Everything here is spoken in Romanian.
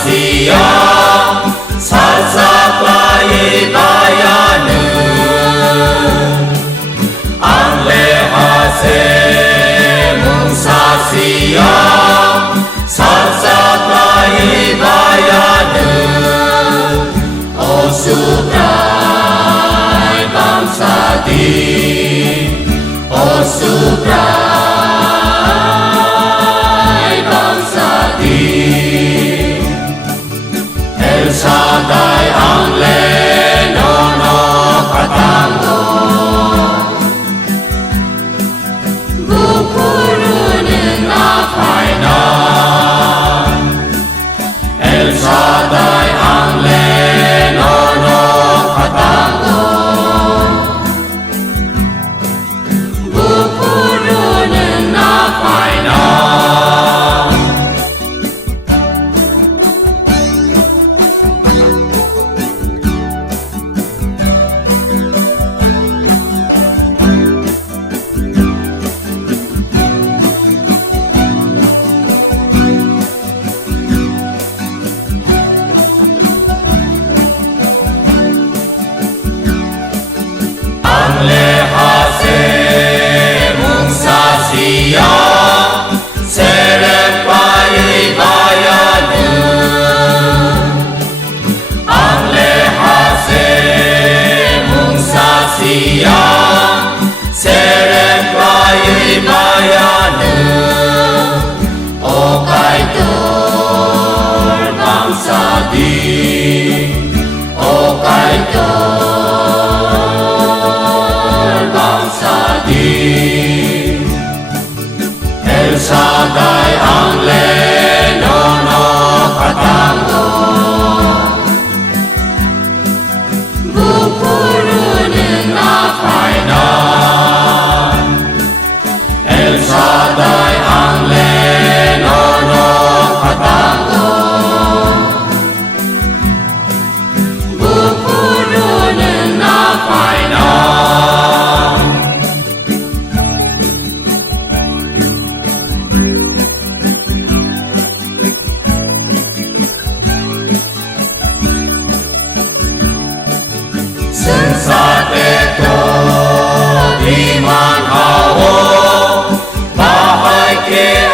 siya sasaklay bayanan ang lehase mong sasiya sasaklay bayanan o supray bangsa din o supray bangsa din El Shaddai ang lenono katango bukurunin apainan El Shaddai ang lenono katango bukurunin apainan ang lehase mong sasiya serep pa'y bayanan ang lehase mong sasiya serep pa'y bayanan o kay Tor bangsa din o kay bangsa din El Shaddai ang lenono katango bukurunin apainan El Shaddai ang lenono katango bukurunin apainan Sensateto di man hawo bahay ke